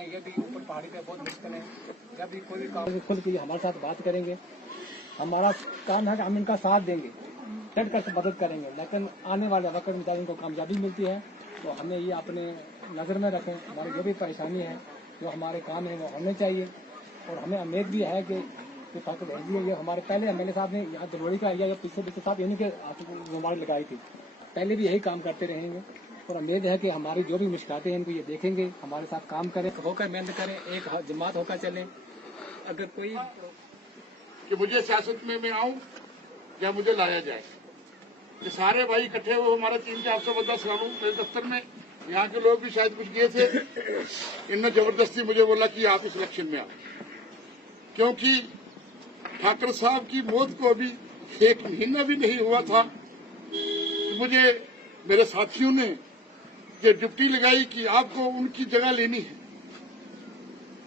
में ये भी ऊपर पहाड़ी पे बहुत मुश्किल है। जब भी कोई काम खुद की हमारे साथ बात करेंगे, हमारा काम है कि हम इनका साथ देंगे, डट कर मदद करेंगे। लेकिन आने वाले वक्त में जब इनको कामयाबी मिलती है तो हमें ये अपने नज़र में रखें। हमारी जो भी परेशानी है, जो हमारे काम है वो होने चाहिए। और हमें उम्मीद भी है कि फर्क है ये हमारे पहले एमएलए साहब ने यहाँ दलोड़ी का एरिया या पीछे साहब इन्हीं के मुबारक लगाई थी, पहले भी यही काम करते रहेंगे। और उम्मीद है कि हमारी जो भी मुश्किलें हैं इनको ये देखेंगे, हमारे साथ काम करें, होकर मेहनत करें, एक जमात होकर चलें। अगर कोई कि मुझे सियासत में मैं आऊं या मुझे लाया जाए, ये सारे भाई इकट्ठे हुए हमारा 300-400 बंदा सलामू मेरे दफ्तर में, यहाँ के लोग भी शायद कुछ गए थे। इनने जबरदस्ती मुझे बोला कि आप इस इलेक्शन में आओ, क्योंकि ठाकर साहब की मौत को अभी 1 महीना भी नहीं हुआ था। मुझे मेरे साथियों ने ये ड्यूटी लगाई कि आपको उनकी जगह लेनी है,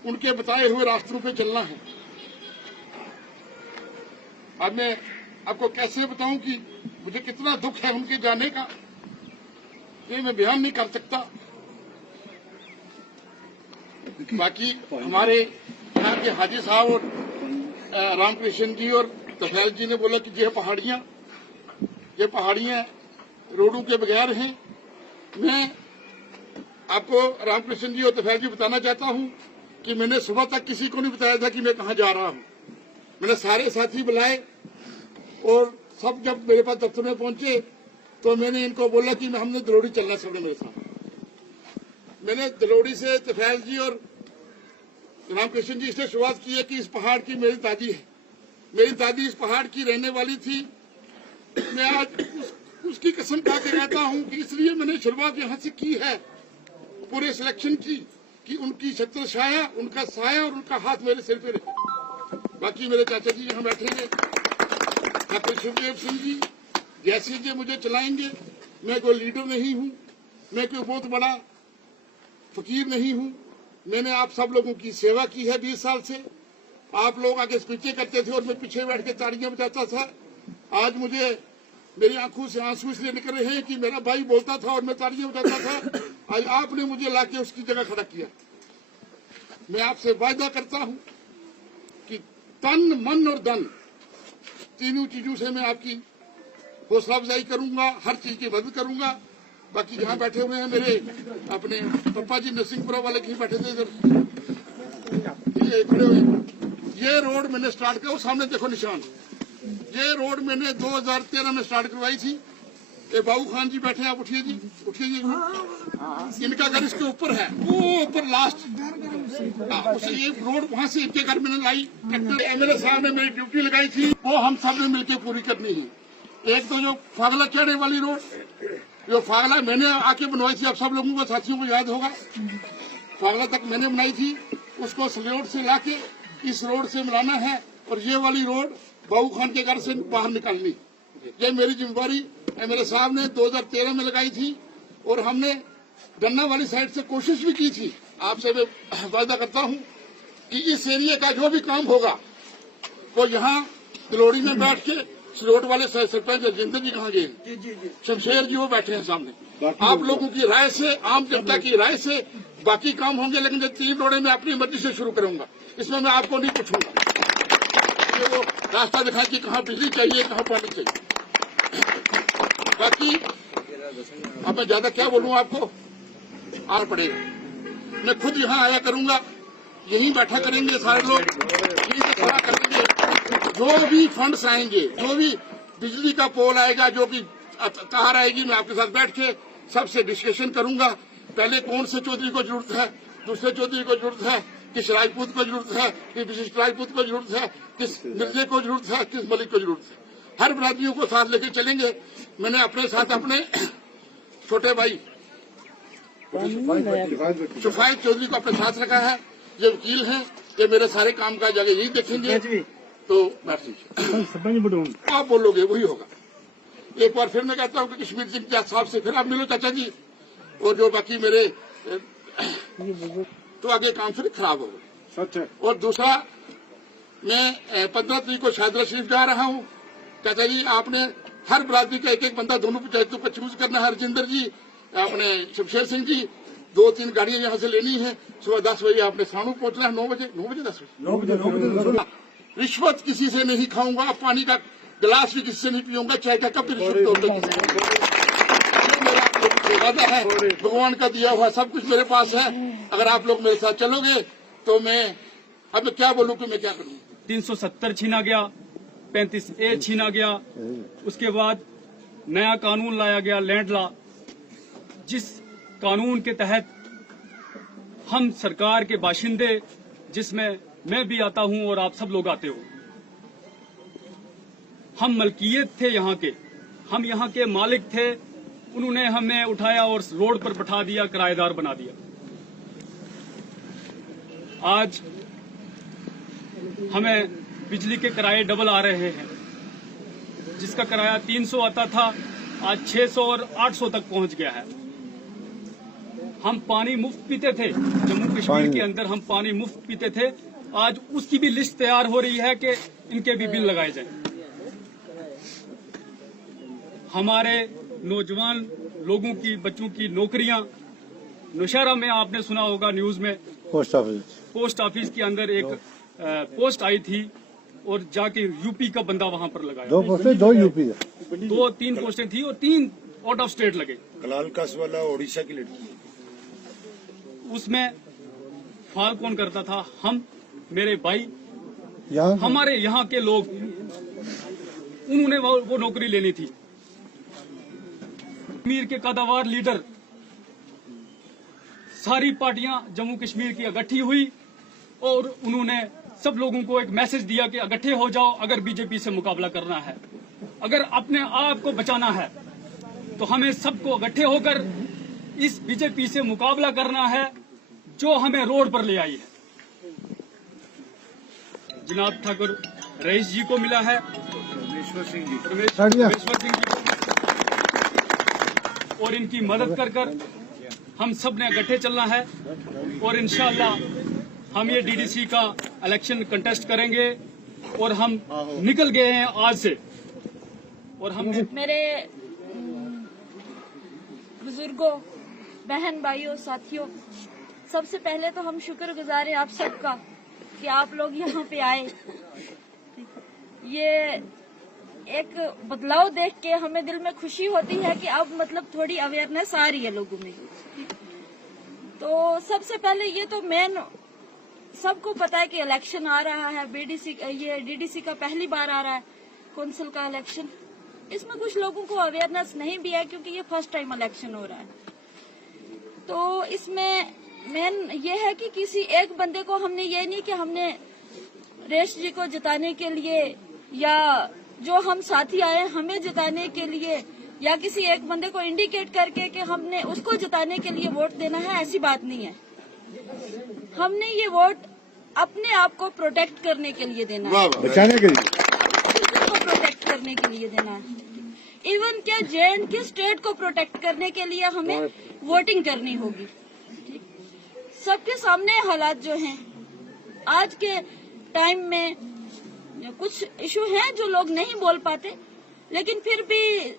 उनके बताए हुए रास्तों पे चलना है। अब मैं आपको कैसे बताऊं कि मुझे कितना दुख है उनके जाने का, ये मैं बयान नहीं कर सकता। बाकी हमारे यहाँ के हाजी साहब और रामकृष्ण जी और तफैल जी ने बोला कि ये पहाड़ियां रोडों के बगैर हैं। मैं आपको रामकृष्ण जी और तफैल जी बताना चाहता हूं कि मैंने सुबह तक किसी को नहीं बताया था कि मैं कहां जा रहा हूं। मैंने सारे साथी बुलाए और सब जब मेरे पास दफ्तर में पहुंचे तो मैंने इनको बोला कि हमने दलोड़ी चलना सबने मेरे साथ। मैंने दलोड़ी से तफैल जी और रामकृष्ण जी से शुरुआत की है कि इस पहाड़ की मेरी दादी है, मेरी दादी इस पहाड़ की रहने वाली थी। मैं आज उसकी कसम खा के कहता हूं कि इसलिए मैंने शुरुआत यहां से की है पूरे सिलेक्शन की, कि उनकी छत्र छाया, उनका साया और उनका हाथ मेरे सिर पे रहे। बाकी मेरे चाचा जी यहां बैठेंगे, ठाकुर शिवदेव सिंह जी, जैसे जी मुझे चलाएंगे। मैं कोई लीडर नहीं हूं, मैं कोई बहुत बड़ा फकीर नहीं हूं। मैंने आप सब लोगों की सेवा की है 20 साल से। आप लोग आगे स्पीचें करते थे और मैं पीछे बैठ के तालियां बजाता था। आज मुझे मेरी आंखों से आंसू इसलिए निकल रहे हैं कि मेरा भाई बोलता था और मैं तालियां बजाता था। आज आपने मुझे लाके उसकी जगह खड़ा किया। मैं आपसे वायदा करता हूं कि तन, मन और धन तीनों चीजों से मैं आपकी हौसला अफजाई करूंगा, हर चीज की मदद करूंगा। बाकी जहां बैठे हुए हैं मेरे अपने पप्पा जी नरसिंहपुरा वाले कहीं बैठे थे इधर, ये खड़े हुए। ये रोड मैंने स्टार्ट किया, सामने देखो निशान। ये रोड मैंने 2013 में स्टार्ट करवाई थी। ये बाबू खान जी बैठे हैं, आप उठिए जी, उठिए जी। इनका घर इसके ऊपर है, वो ऊपर लास्ट उसे ये रोड वहां से इनके घर मैंने लाई। ट्रैक्टर एमएलए साहब ने मेरी ड्यूटी लगाई थी, वो हम सब ने मिलकर पूरी करनी है। एक तो जो फागला चढ़ने वाली रोड, जो फागला मैंने आके बनवाई थी, आप सब लोगों को साथियों को याद होगा, फागला तक मैंने बनाई थी। उसको सलेट से लाके इस रोड से मिलाना है और ये वाली रोड बाबू खान के घर से बाहर निकालनी। ये मेरी जिम्मेवारी एमएलए साहब ने 2013 में लगाई थी और हमने गन्ना वाली साइड से कोशिश भी की थी। आपसे मैं वादा करता हूं कि इस एरिया का जो भी काम होगा वो यहाँ दलोड़ी में बैठ के सिलोट वाले सरपंच राजेंद्र जी कहाँ गए, शमशेर जी वो बैठे हैं सामने। आप लोगों की राय से, आम जनता की राय से बाकी काम होंगे, लेकिन जो 3 रोडे मैं अपनी मर्जी से शुरू करूंगा, इसमें मैं आपको नहीं पूछूंगा। वो रास्ता दिखाएं कि कहाँ बिजली चाहिए, कहाँ पानी चाहिए। बाकी अब मैं ज्यादा क्या बोलूँ, आपको आना पड़ेगा। मैं खुद यहाँ आया करूंगा, यहीं बैठा करेंगे सारे लोग, यहीं से खड़ा करेंगे। जो भी फंड्स आएंगे, जो भी बिजली का पोल आएगा, जो भी तार आएगी, मैं आपके साथ बैठ के सबसे डिस्कशन करूंगा। पहले कौन से चौधरी को जरूरत है, दूसरे चौधरी को जरूरत है, किस राजपूत को जरूरत है, किस विशिष्ट राजपूत को जरूरत है, किस मिर्जे को जरूरत है, किस मलिक को जरूरत है। हर बरादरियों को साथ लेके चलेंगे। मैंने अपने साथ अपने छोटे भाई शुफायत चौधरी को अपने साथ रखा है। ये वकील हैं, ये मेरे सारे काम काज आगे यही देखेंगे। तो बैठ लीजिए, आप बोलोगे वही होगा। एक बार फिर मैं कहता हूँ कि कश्मीर सिंह साहब से फिर आप मिलो चाचा जी, और जो बाकी मेरे तो आगे काम फिर खराब होगा। सच है। और दूसरा, मैं 15 तारीख को शाहदरा शरीफ जा रहा हूँ। चाचा जी, आपने हर बरादरी का एक एक बंदा दोनों पंचायतों को चूज करना है। हरजिंदर जी, अपने शमशेर सिंह जी, 2-3 गाड़ियां यहाँ से लेनी है। सुबह 10 बजे आपने साणू पहुंचना है, 9 बजे 10 बजे। रिश्वत किसी से नहीं खाऊंगा, पानी का गिलास भी किसी से नहीं पीऊंगा, चाय का कप भी रिश्वत तौर पर किसी से। मेरा आप लोगों से वादा है, भगवान का दिया हुआ सब कुछ मेरे पास है। अगर आप लोग मेरे साथ चलोगे तो मैं अब क्या बोलूं कि मैं क्या करूं। 370 छीना गया, 35A छीना गया, उसके बाद नया कानून लाया गया लैंड लॉ, जिस कानून के तहत हम सरकार के बाशिंदे, जिसमें मैं भी आता हूं और आप सब लोग आते हो, हम मलकियत थे यहाँ के, हम यहाँ के मालिक थे, उन्होंने हमें उठाया और रोड पर बैठा दिया, किराएदार बना दिया। आज हमें बिजली के किराए डबल आ रहे हैं, जिसका किराया 300 आता था आज 600 और 800 तक पहुंच गया है। हम पानी मुफ्त पीते थे, जम्मू कश्मीर के अंदर हम पानी मुफ्त पीते थे, आज उसकी भी लिस्ट तैयार हो रही है कि इनके भी बिल लगाए जाएं। हमारे नौजवान लोगों की, बच्चों की नौकरियां, नौशहरा में आपने सुना होगा न्यूज में, पोस्ट ऑफिस के अंदर एक पोस्ट आई थी और जाके यूपी का बंदा वहां पर लगाया। 2 पोस्टें 2 यूपी है, 2-3 पोस्टें थी और 3 आउट ऑफ स्टेट लगे। कलाल कासवाला ओडिशा की लड़की है। उसमें फाल कौन करता था? हम, मेरे भाई, यहाँ हमारे यहाँ के लोग, उन्होंने वो नौकरी लेनी थी। कश्मीर के कदावर लीडर, सारी पार्टियां जम्मू कश्मीर की इकट्ठी हुई और उन्होंने सब लोगों को एक मैसेज दिया कि इकट्ठे हो जाओ, अगर बीजेपी से मुकाबला करना है, अगर अपने आप को बचाना है तो हमें सबको इकट्ठे होकर इस बीजेपी से मुकाबला करना है जो हमें रोड पर ले आई है। जनाब ठाकुर रईस जी को मिला है, रमेश्वर सिंह जी, रमेश्वर सिंह जी को, और इनकी मदद कर हम सब ने इकट्ठे चलना है और इंशाअल्लाह हम ये डीडीसी का इलेक्शन कंटेस्ट करेंगे और हम निकल गए हैं आज से। और हमने मेरे बुजुर्गों, बहन भाइयों, साथियों, सबसे पहले तो हम शुक्रगुजार हैं आप सबका कि आप लोग यहाँ पे आए। ये एक बदलाव देख के हमें दिल में खुशी होती है कि अब मतलब थोड़ी अवेयरनेस आ रही है लोगों में। तो सबसे पहले ये तो मेन सबको पता है कि इलेक्शन आ रहा है, ये डीडीसी का पहली बार आ रहा है कौंसिल का इलेक्शन। इसमें कुछ लोगों को अवेयरनेस नहीं भी है क्योंकि ये फर्स्ट टाइम इलेक्शन हो रहा है। तो इसमें मेन ये है कि किसी एक बंदे को हमने ये नहीं कि हमने रेश जी को जिताने के लिए या जो हम साथी आए हमें जिताने के लिए या किसी एक बंदे को इंडिकेट करके कि हमने उसको जिताने के लिए वोट देना है, ऐसी बात नहीं है। हमने ये वोट अपने आप को प्रोटेक्ट करने के लिए देना है, बचाने के लिए, को प्रोटेक्ट करने के लिए देना है। इवन के जेएंड के स्टेट को प्रोटेक्ट करने के लिए हमें वोटिंग करनी होगी। सबके सामने हालात जो हैं आज के टाइम में, कुछ इशू हैं जो लोग नहीं बोल पाते, लेकिन फिर भी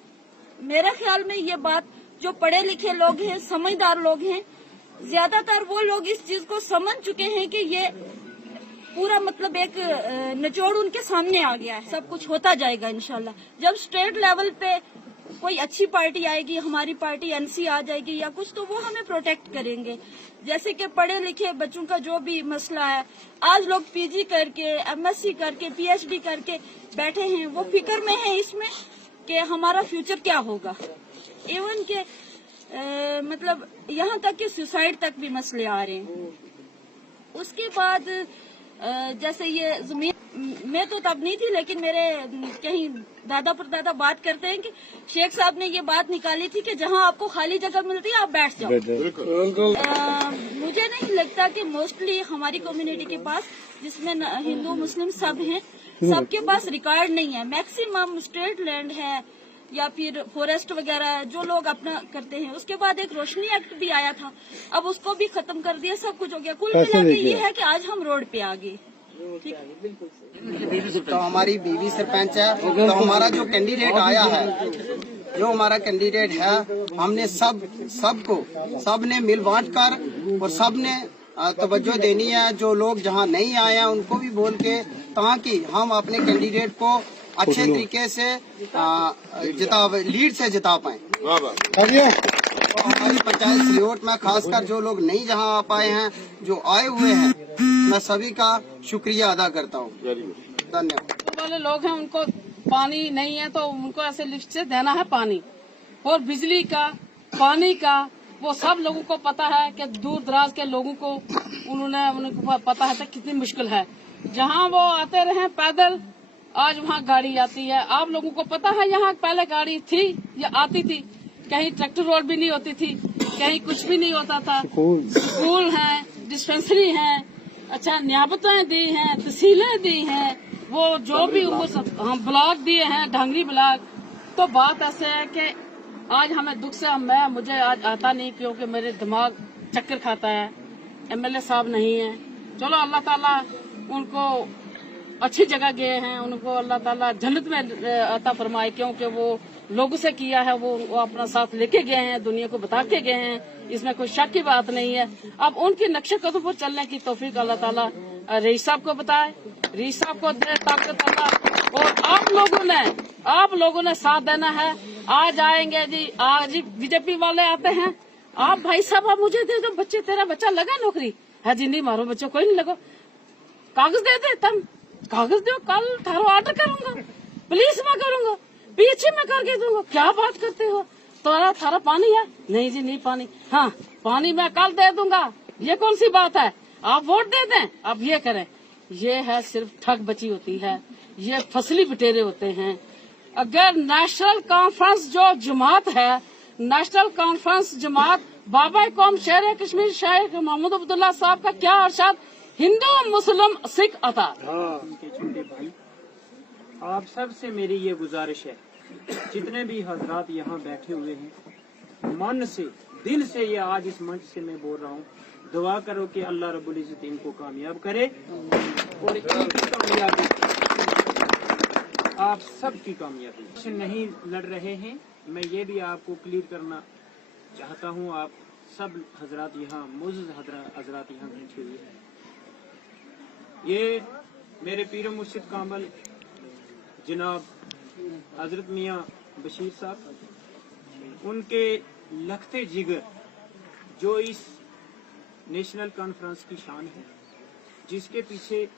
मेरा ख्याल में ये बात जो पढ़े लिखे लोग हैं, समझदार लोग हैं, ज्यादातर वो लोग इस चीज को समझ चुके हैं कि ये पूरा मतलब एक निचोड़ उनके सामने आ गया है। सब कुछ होता जाएगा इंशाल्लाह। जब स्टेट लेवल पे कोई अच्छी पार्टी आएगी, हमारी पार्टी एनसी आ जाएगी या कुछ, तो वो हमें प्रोटेक्ट करेंगे। जैसे कि पढ़े लिखे बच्चों का जो भी मसला है, आज लोग पीजी करके, एमएससी करके, पीएचडी करके बैठे हैं, वो फिक्र में है इसमें कि हमारा फ्यूचर क्या होगा। इवन के मतलब यहाँ तक कि सुसाइड तक भी मसले आ रहे हैं। उसके बाद जैसे ये जमीन, मैं तो तब नहीं थी लेकिन मेरे कहीं दादा परदादा बात करते हैं कि शेख साहब ने ये बात निकाली थी कि जहाँ आपको खाली जगह मिलती है आप बैठ जाओ। मुझे नहीं लगता कि मोस्टली हमारी कम्युनिटी के पास, जिसमें हिंदू मुस्लिम सब हैं, सबके पास रिकॉर्ड नहीं है। मैक्सिमम स्टेट लैंड है या फिर फॉरेस्ट वगैरह जो लोग अपना करते हैं। उसके बाद एक रोशनी एक्ट भी आया था, अब उसको भी खत्म कर दिया, सब कुछ हो गया। कुल मिला के ये है कि आज हम रोड पे आ गए। तो हमारी बीवी सरपंच है, तो हमारा जो कैंडिडेट आया है जो हमारा कैंडिडेट है, हमने सबने मिल बांट कर और सबने तवज्जो देनी है। जो लोग जहां नहीं आए हैं उनको भी बोल के, ताकि हम अपने कैंडिडेट को अच्छे तरीके से लीड से जिता पाए। हमारी पंचायत सिल्योट में खासकर जो लोग नहीं जहां आ पाए हैं, जो आए हुए हैं, मैं सभी का शुक्रिया अदा करता हूं। धन्यवाद। वाले लोग हैं उनको पानी नहीं है तो उनको ऐसे लिस्ट से देना है पानी, और बिजली का, पानी का, वो सब लोगों को पता है कि दूर दराज के लोगों को उनको पता है तो कितनी मुश्किल है। जहाँ वो आते रहे पैदल, आज वहाँ गाड़ी आती है। आप लोगों को पता है यहाँ पहले गाड़ी थी या आती थी, कहीं ट्रैक्टर रोड भी नहीं होती थी, कहीं कुछ भी नहीं होता था। स्कूल है, डिस्पेंसरी है, अच्छा न्याबतें दी हैं, तहसीलें दी हैं, वो जो भी उनको ब्लॉक दिए हैं, ढंगरी ब्लॉक। तो बात ऐसे है कि आज हमें दुख से मुझे आज आता नहीं, क्योंकि मेरे दिमाग चक्कर खाता है। एमएलए साहब नहीं है, चलो अल्लाह ताला उनको अच्छी जगह गए हैं, उनको अल्लाह ताला जन्नत में अता फरमाए, क्योंकि वो लोगों से किया है, वो अपना साथ लेके गए हैं, दुनिया को बता के गए हैं, इसमें कोई शक की बात नहीं है। अब उनकी नक्शे कदम पर चलने की तौफीक अल्लाह ताला रईस साहब को बताए, रईस साहब को दे ताकत अल्लाह, और आप लोगों ने साथ देना है। आज आएंगे जी, आज बीजेपी वाले आते हैं, आप भाई साहब आप मुझे दे दो बच्चे, तेरा बच्चा लगा नौकरी है जी, नहीं मारो बच्चों कोई नहीं लगो, कागज दे दे, तुम कागज दो, कल थारो ऑर्डर करूंगा, पुलिस में करूंगा, पीछे में करके दूंगा। क्या बात करते हो, थारा पानी है? नहीं जी नहीं पानी। हाँ पानी मैं कल दे दूंगा, ये कौन सी बात है? आप वोट दे दें, आप ये करें। ये है सिर्फ ठग बची होती है, ये फसली बटेरे होते हैं। अगर नेशनल कॉन्फ्रेंस जो जमात है, नेशनल कॉन्फ्रेंस जमात बाबा कौम शेर कश्मीर शेख मोहम्मद अब्दुल्ला साहब का क्या अरशाद, हिंदू मुस्लिम सिख अता। छोटे भाई, आप सब से मेरी ये गुजारिश है, जितने भी हजरात यहाँ बैठे हुए हैं, मन से दिल से ये आज इस मंच से मैं बोल रहा हूँ, दुआ करो कि अल्लाह रब्बुल इज्जत इनको कामयाब करे, और इनकी कामयाबी आप सब की कामयाबी नहीं लड़ रहे हैं। मैं ये भी आपको क्लियर करना चाहता हूँ, आप सब हजरात यहाँ मुअज़्ज़ज़ हजरात यहाँ बैठे हुए हैं, ये मेरे पीर मुर्शिद कामल जनाब हजरत मियाँ बशीर साहब, उनके लखते जिगर जो इस नेशनल कॉन्फ्रेंस की शान है, जिसके पीछे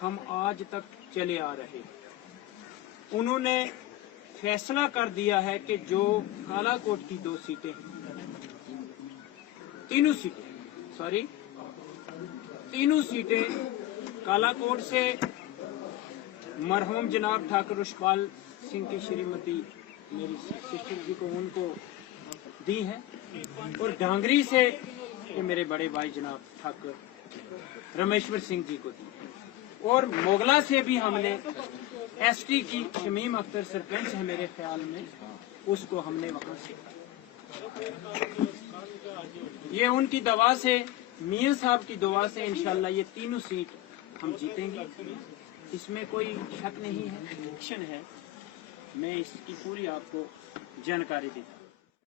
हम आज तक चले आ रहे हैं। उन्होंने फैसला कर दिया है कि जो कालाकोट की 2 सीटें, तीनों सीटें कालाकोट से मरहूम जनाब ठाकुर रुशपाल सिंह की श्रीमती मेरी सिस्टर जी को उनको दी है, और डांगरी से ये मेरे बड़े भाई जनाब ठाकुर रमेश्वर सिंह जी को दी, और मोगला से भी हमने एसटी की शमीम अख्तर सरपंच है मेरे ख्याल में, उसको हमने वहां से, ये उनकी दवा से, मियां साहब की दुआ से इंशाल्लाह ये तीनों सीट हम जीतेंगे, इसमें कोई शक नहीं है। इलेक्शन है, मैं इसकी पूरी आपको जानकारी देता हूँ।